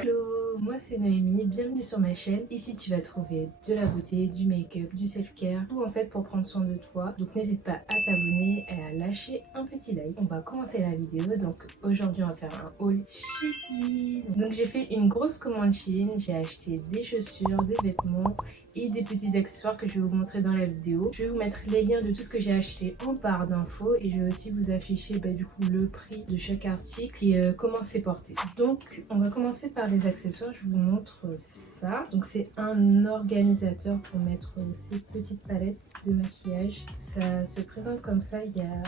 Hello, moi c'est Noémie, bienvenue sur ma chaîne. Ici tu vas trouver de la beauté, du make-up, du self-care, tout en fait pour prendre soin de toi. Donc n'hésite pas à t'abonner et à lâcher un petit like. On va commencer la vidéo, donc aujourd'hui on va faire un haul Shein. Donc j'ai fait une grosse commande Shein, j'ai acheté des chaussures, des vêtements et des petits accessoires que je vais vous montrer dans la vidéo. Je vais vous mettre les liens de tout ce que j'ai acheté en barre d'infos et je vais aussi vous afficher du coup le prix de chaque article et comment c'est porté. Donc on va commencer par les accessoires, je vous montre ça. Donc c'est un organisateur pour mettre ces petites palettes de maquillage. Ça se présente comme ça, il y a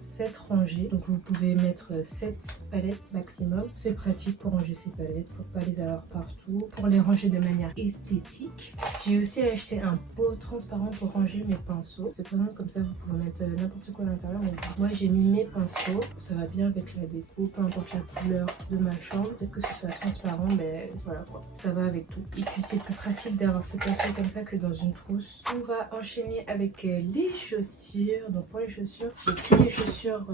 7 rangées, donc vous pouvez mettre 7 palettes maximum. C'est pratique pour ranger ces palettes, pour pas les avoir partout, pour les ranger de manière esthétique. J'ai aussi acheté un pot transparent pour ranger mes pinceaux. Se présente comme ça, vous pouvez mettre n'importe quoi à l'intérieur. Moi j'ai mis mes pinceaux, ça va bien avec la déco, peu importe la couleur de ma chambre. Peut-être que ce soit transparent, mais voilà quoi, ça va avec tout. Et puis c'est plus pratique d'avoir ces pinceaux comme ça que dans une trousse. On va enchaîner avec les chaussures. Donc pour les chaussures, j'ai pris des chaussures,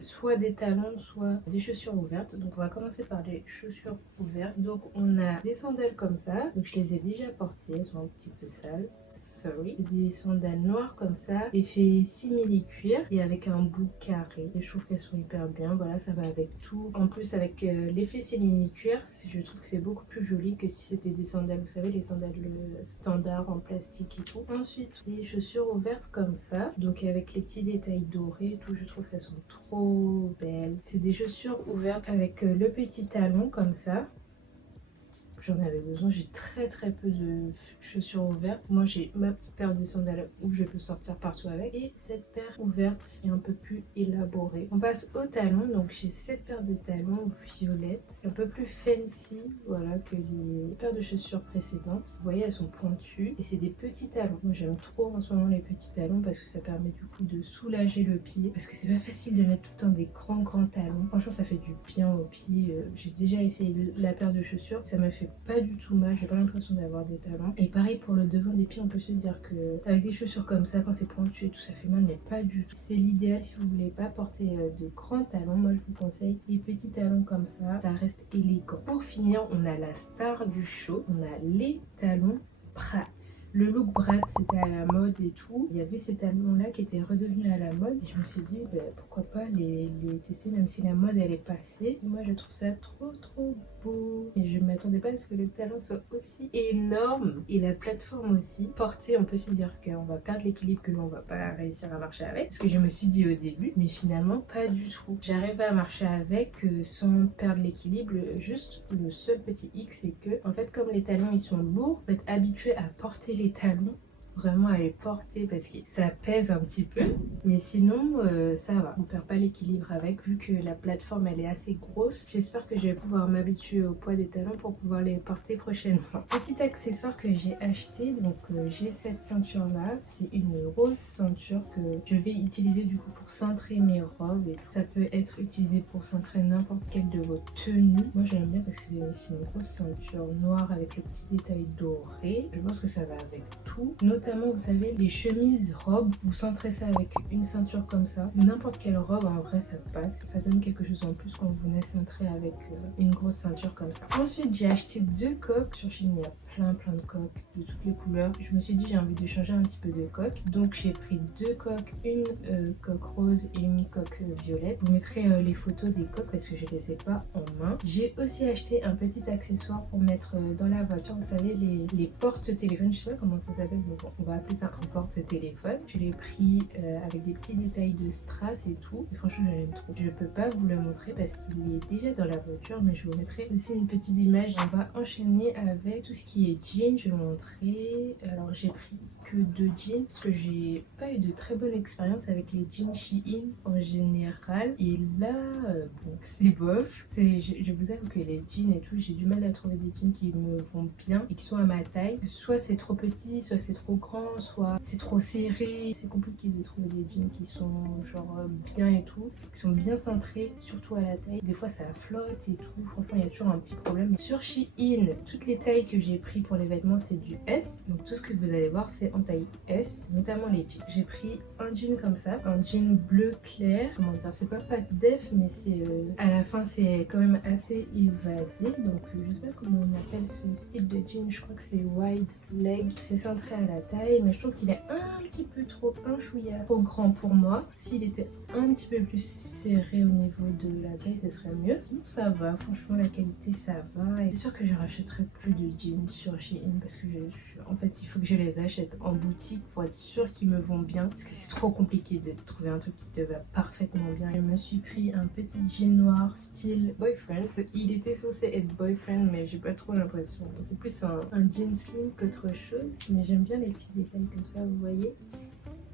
soit des talons, soit des chaussures ouvertes. Donc on va commencer par les chaussures ouvertes. Donc on a des sandales comme ça, donc je les ai déjà portées, elles sont un petit peu sales. Sorry. Des sandales noires comme ça, effet simili-cuir et avec un bout carré. Et je trouve qu'elles sont hyper bien. Voilà, ça va avec tout. En plus, avec l'effet simili-cuir, je trouve que c'est beaucoup plus joli que si c'était des sandales. Vous savez, les sandales standard en plastique et tout. Ensuite, des chaussures ouvertes comme ça. Donc avec les petits détails dorés et tout, je trouve qu'elles sont trop belles. C'est des chaussures ouvertes avec le petit talon comme ça. J'en avais besoin, j'ai très peu de chaussures ouvertes. Moi j'ai ma petite paire de sandales où je peux sortir partout avec. Et cette paire ouverte qui est un peu plus élaborée. On passe aux talons, donc j'ai cette paire de talons violettes. Un peu plus fancy, voilà, que les paires de chaussures précédentes. Vous voyez, elles sont pointues et c'est des petits talons. Moi j'aime trop en ce moment les petits talons parce que ça permet du coup de soulager le pied. Parce que c'est pas facile de mettre tout le temps des grands talons. Franchement ça fait du bien au pied. J'ai déjà essayé la paire de chaussures, ça me fait pas du tout mal, j'ai pas l'impression d'avoir des talons. Et pareil pour le devant des pieds, on peut se dire que avec des chaussures comme ça, quand c'est pointu et tout, ça fait mal, mais pas du tout. C'est l'idéal si vous voulez pas porter de grands talons. Moi je vous conseille les petits talons comme ça reste élégant. Pour finir, on a la star du show, on a les talons Bratz. Le look Bratz c'était à la mode et tout. Il y avait ces talons là qui étaient redevenus à la mode. Et je me suis dit pourquoi pas les tester même si la mode elle est passée. Et moi je trouve ça trop beau. Et je m'attendais pas à ce que le talon soit aussi énorme. Et la plateforme aussi. Portée, on peut se dire qu'on va perdre l'équilibre, que l'on va pas réussir à marcher avec. Ce que je me suis dit au début. Mais finalement pas du tout. J'arrive à marcher avec sans perdre l'équilibre. Juste le seul petit hic c'est que en fait comme les talons ils sont lourds, vous êtes habitué à porter les talons, vraiment à les porter parce que ça pèse un petit peu, mais sinon ça va, on perd pas l'équilibre avec vu que la plateforme elle est assez grosse. J'espère que je vais pouvoir m'habituer au poids des talons pour pouvoir les porter prochainement. Petit accessoire que j'ai acheté, donc j'ai cette ceinture là, c'est une rose ceinture que je vais utiliser du coup pour cintrer mes robes et tout. Ça peut être utilisé pour cintrer n'importe quelle de vos tenues. Moi j'aime bien parce que c'est une grosse ceinture noire avec le petit détail doré. Je pense que ça va avec tout. Notamment, vous savez, les chemises robes, vous centrez ça avec une ceinture comme ça. N'importe quelle robe, en vrai, ça passe. Ça donne quelque chose en plus quand vous venez centrer avec une grosse ceinture comme ça. Ensuite, j'ai acheté 2 coques. Sur Shein, il y a plein de coques de toutes les couleurs. Je me suis dit, j'ai envie de changer un petit peu de coque. Donc, j'ai pris 2 coques, une coque rose et une coque violette. Je vous mettrai les photos des coques parce que je les ai pas en main. J'ai aussi acheté un petit accessoire pour mettre dans la voiture. Vous savez, les porte-téléphones. Je sais pas comment ça s'appelle, mais bon, on va appeler ça un porte-téléphone. Je l'ai pris avec des petits détails de strass et tout. Et franchement, j'aime trop. Je peux pas vous le montrer parce qu'il est déjà dans la voiture, mais je vous mettrai aussi une petite image. On va enchaîner avec tout ce qui est jeans. Je vais vous montrer. Alors, j'ai pris que 2 jeans parce que j'ai pas eu de très bonne expérience avec les jeans Shein en général. Et là, bon, c'est bof. Je vous avoue que les jeans et tout, j'ai du mal à trouver des jeans qui me vont bien et qui sont à ma taille. Soit c'est trop petit, soit c'est trop grand, soit c'est trop serré. C'est compliqué de trouver des jeans qui sont genre bien et tout, qui sont bien centrés, surtout à la taille. Des fois ça flotte et tout, franchement il y a toujours un petit problème. Sur Shein, toutes les tailles que j'ai prises pris pour les vêtements c'est du S. Donc tout ce que vous allez voir c'est en taille S, notamment les jeans. J'ai pris un jean comme ça, un jean bleu clair. Comment dire, c'est pas def mais c'est à la fin c'est quand même assez évasé. Donc je sais pas comment on appelle ce style de jean, je crois que c'est wide leg. C'est centré à la taille mais je trouve qu'il est un petit peu trop, un chouïa trop grand pour moi. S'il était un petit peu plus serré au niveau de la taille ce serait mieux. Sinon ça va, franchement la qualité ça va. Et c'est sûr que je rachèterai plus de jeans sur Shein parce que en fait il faut que je les achète en boutique pour être sûr qu'ils me vont bien, parce que c'est trop compliqué de trouver un truc qui te va parfaitement bien. Je me suis pris un petit jean noir style boyfriend. Il était censé être boyfriend mais j'ai pas trop l'impression. C'est plus un jean slim qu'autre chose, mais j'aime bien les petits détails comme ça, vous voyez.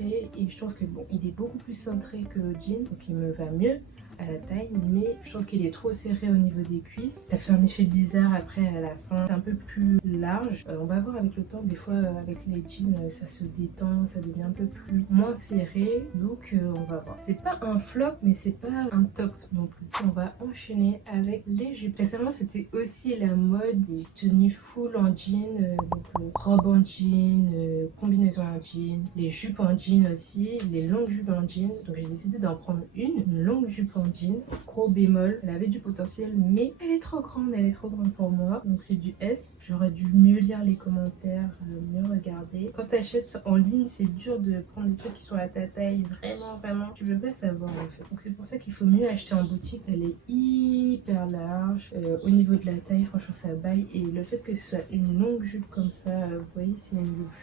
Et je trouve que bon, il est beaucoup plus cintré que le jean, donc il me va mieux à la taille, mais je trouve qu'il est trop serré au niveau des cuisses. Ça fait un effet bizarre après à la fin. C'est un peu plus large. On va voir avec le temps, des fois avec les jeans, ça se détend, ça devient un peu plus moins serré. Donc on va voir. C'est pas un flop, mais c'est pas un top non plus. On va enchaîner avec les jupes. Récemment, c'était aussi la mode des tenues full en jean, donc robe en jean, combinaison en jean, les jupes en jean aussi, les longues jupes en jean. Donc j'ai décidé d'en prendre une longue jupe en jean, gros bémol, elle avait du potentiel mais elle est trop grande pour moi, donc c'est du S. J'aurais dû mieux lire les commentaires, mieux regarder. Quand tu achètes en ligne c'est dur de prendre des trucs qui sont à ta taille, vraiment tu peux pas savoir en fait. Donc c'est pour ça qu'il faut mieux acheter en boutique. Elle est hyper large, au niveau de la taille franchement ça baille, et le fait que ce soit une longue jupe comme ça, vous voyez c'est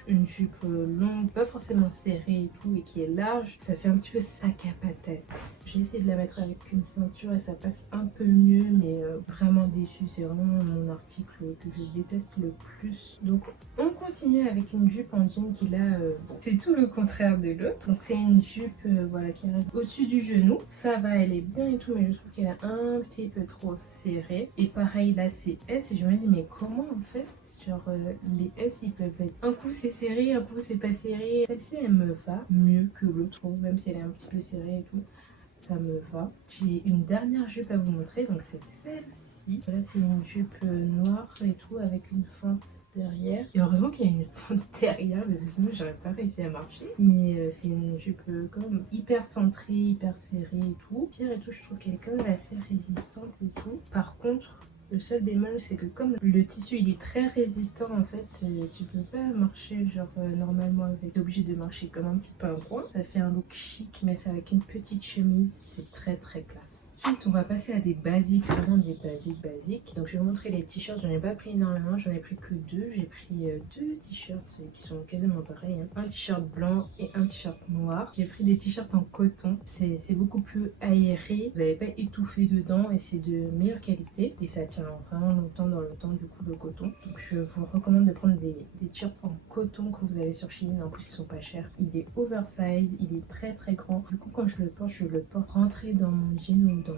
une jupe longue, pas forcément serrée et tout, et qui est large, ça fait un petit peu sac à patate. J'ai essayé de la mettre avec une ceinture et ça passe un peu mieux, mais vraiment déçue. C'est vraiment mon article que je déteste le plus. Donc on continue avec une jupe en jean qui là, bon, c'est tout le contraire de l'autre. Donc c'est une jupe voilà, qui arrive au-dessus du genou. Ça va, elle est bien et tout, mais je trouve qu'elle est un petit peu trop serrée. Et pareil là c'est S, et je me dis mais comment en fait, genre les S ils peuvent être, un coup c'est serré, un coup c'est pas serré. Celle-ci elle me va mieux que l'autre, même si elle est un petit peu serrée et tout. Ça me va. J'ai une dernière jupe à vous montrer, donc c'est celle-ci. Là c'est une jupe noire et tout avec une fente derrière. Et heureusement qu'il y a une fente derrière parce que sinon j'aurais pas réussi à marcher. Mais c'est une jupe quand même hyper centrée, hyper serrée et tout. Tire et tout, je trouve qu'elle est quand même assez résistante et tout. Par contre, le seul bémol c'est que comme le tissu il est très résistant en fait, tu peux pas marcher genre normalement avec, t'es obligé de marcher comme un petit pingouin. Ça fait un look chic mais c'est avec une petite chemise, c'est très classe. Ensuite on va passer à des basiques, vraiment des basiques. Donc je vais vous montrer les t-shirts, j'en ai pas pris énormément, j'en ai pris que deux. J'ai pris deux t-shirts qui sont quasiment pareils, hein. Un t-shirt blanc et un t-shirt noir. J'ai pris des t-shirts en coton, c'est beaucoup plus aéré, vous n'allez pas étouffer dedans et c'est de meilleure qualité et ça tient vraiment longtemps dans le temps du coup le coton. Donc je vous recommande de prendre des t-shirts en coton que vous avez sur Shein, en plus ils sont pas chers. Il est oversize, il est très grand. Du coup quand je le porte rentré dans mon jean ou dans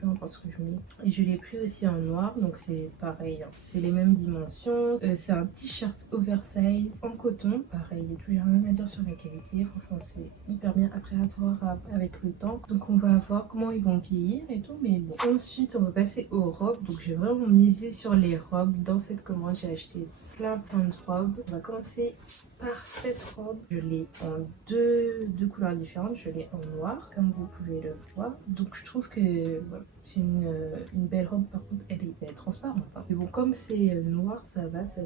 peu importe ce que je mets. Et je l'ai pris aussi en noir, donc c'est pareil, hein. C'est les mêmes dimensions. C'est un t-shirt oversize en coton. Pareil, il n'y a toujours rien à dire sur la qualité. Franchement, c'est hyper bien après avoir avec le temps. Donc on va voir comment ils vont vieillir et tout, mais bon. Ensuite, on va passer aux robes. Donc j'ai vraiment misé sur les robes. Dans cette commande, j'ai acheté plein de robes. On va commencer par cette robe. Je l'ai en deux couleurs différentes. Je l'ai en noir comme vous pouvez le voir. Donc je trouve que voilà, c'est une belle robe. Par contre elle est transparente, hein. Mais bon, comme c'est noir ça va, ça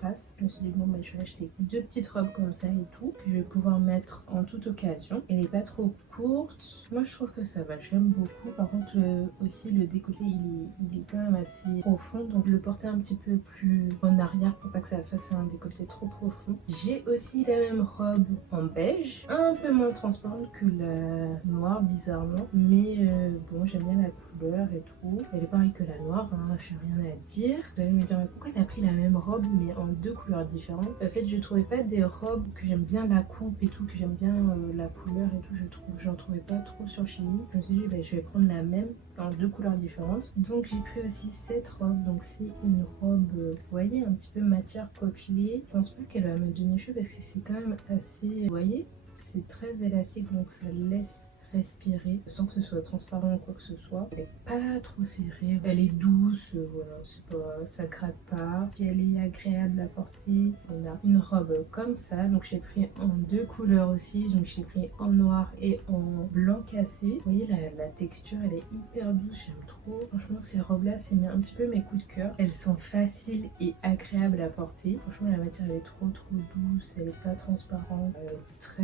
passe. Je me suis dit bon bah, je vais acheter deux petites robes comme ça et tout, que je vais pouvoir mettre en toute occasion. Elle n'est pas trop courte, moi je trouve que ça va, j'aime beaucoup. Par contre aussi le décolleté il est quand même assez profond, donc le porter un petit peu plus en arrière pour pas que ça fasse un décolleté trop profond. J'ai aussi la même robe en beige, un peu moins transparente que la noire bizarrement, mais bon j'aime bien la couleur et tout. Elle est pareille que la noire, hein, j'ai rien à dire. Vous allez me dire mais pourquoi t'as pris la même robe mais en deux couleurs différentes? En fait je trouvais pas des robes que j'aime bien la coupe et tout, que j'aime bien la couleur et tout, j'en trouvais pas trop sur Shein. Je me suis dit bah, je vais prendre la même en deux couleurs différentes. Donc j'ai pris aussi cette robe, donc c'est une robe, vous voyez, un petit peu matière potelée. Je pense pas qu'elle va me donner chaud parce que c'est quand même assez, vous voyez, c'est très élastique donc ça laisse respirer sans que ce soit transparent ou quoi que ce soit. Elle est pas trop serrée, elle est douce, voilà, c'est pas, ça gratte pas, puis elle est agréable à porter. On a une robe comme ça, donc j'ai pris en 2 couleurs aussi, donc j'ai pris en noir et en blanc cassé. Vous voyez la texture, elle est hyper douce, j'aime trop. Franchement ces robes là c'est un petit peu mes coups de cœur. Elles sont faciles et agréables à porter. Franchement la matière elle est trop douce, elle est pas transparente, elle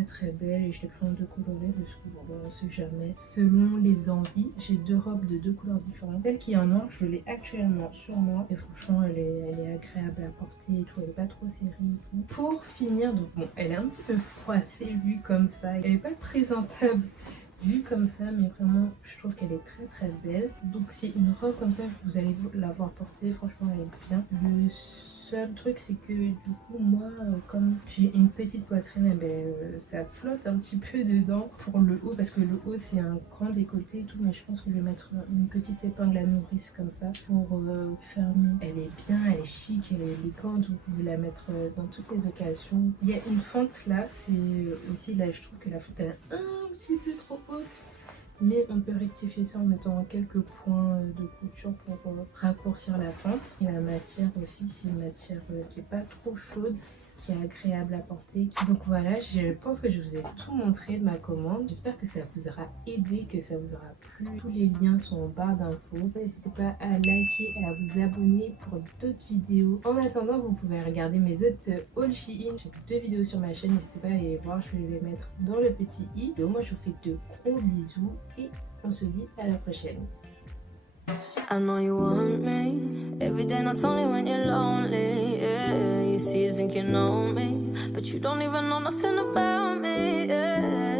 est très belle et je l'ai pris en 2 colorés parce que bon, on sait jamais. Selon les envies, j'ai 2 robes de 2 couleurs différentes. Celle qui est en noir, je l'ai actuellement sur moi et franchement elle est agréable à porter et tout, elle est pas trop serrée et tout. Pour finir, donc bon, elle est un petit peu froissée vue comme ça, elle est pas présentable vue comme ça, mais vraiment je trouve qu'elle est très belle. Donc c'est une robe comme ça, vous allez la voir porter, franchement elle est bien. Le seul truc c'est que du coup moi comme j'ai une petite poitrine, eh ben, ça flotte un petit peu dedans pour le haut, parce que le haut c'est un grand décolleté et tout, mais je pense que je vais mettre une petite épingle à nourrice comme ça pour fermer. Elle est bien, elle est chic, elle est élégante, vous pouvez la mettre dans toutes les occasions. Il y a une fente là, c'est aussi là je trouve que la fente elle est un petit peu trop haute, mais on peut rectifier ça en mettant quelques points de couture pour raccourcir la fente. Et la matière aussi, c'est une matière qui est pas trop chaude, qui est agréable à porter. Donc voilà, je pense que je vous ai tout montré de ma commande. J'espère que ça vous aura aidé, que ça vous aura plu. Tous les liens sont en barre d'infos. N'hésitez pas à liker et à vous abonner pour d'autres vidéos. En attendant, vous pouvez regarder mes autres haul Shein. J'ai 2 vidéos sur ma chaîne, n'hésitez pas à aller les voir. Je vais les mettre dans le petit i. Donc moi, je vous fais de gros bisous et on se dit à la prochaine. I know you want me every day, not only when you're lonely. Yeah, you see, you think you know me, but you don't even know nothing about me. Yeah.